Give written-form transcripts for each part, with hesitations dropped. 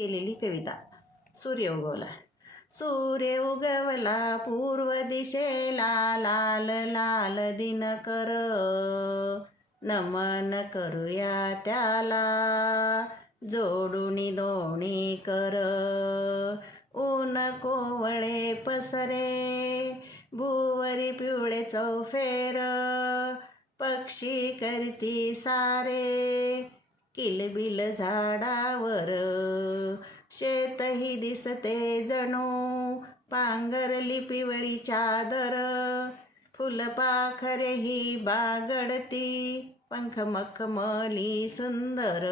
केलेली कविता. सूर्य उगवला. सूर्य उगवला पूर्व दिशेला, लाल लाल दिनकर, नमन करूया त्याला, जोडुनी दोन्ही कर. ऊन कोवळे पसरे, भुवरी पिवळे चौफेर, पक्षी करती सारे, किलबिल झाडावर. शेतही दिसते जणू, पांघरली पिवळी चादर, फुलपाखरेही बागडती, पंख मखमली सुंदर.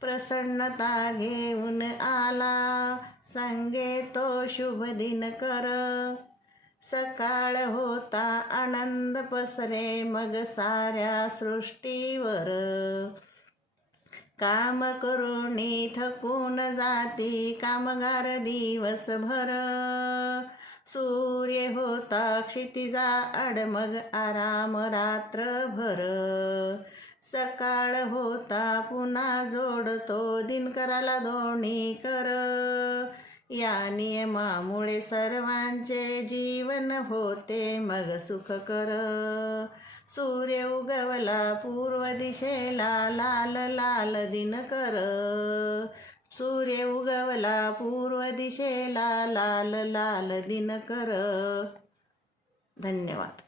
प्रसन्नता घेऊन आला, संगे तो शुभ दिनकर. सकाळ होता आनंद पसरे मग साऱ्या सृष्टीवर. काम करूनी थकून जाती कामगार दिवसभर. सूर्य होता क्षितिजा आड मग आराम रात्रभर. सकाळ होता पुन्हा जोडतो दिनकराला दोन्ही कर. या नियमामुळे सर्वांचे जीवन होते मग सुखकर. सूर्य उगवला पूर्व दिशेला, लाल लाल दिनकर. सूर्य उगवला पूर्व दिशेला, लाल लाल दिनकर. धन्यवाद.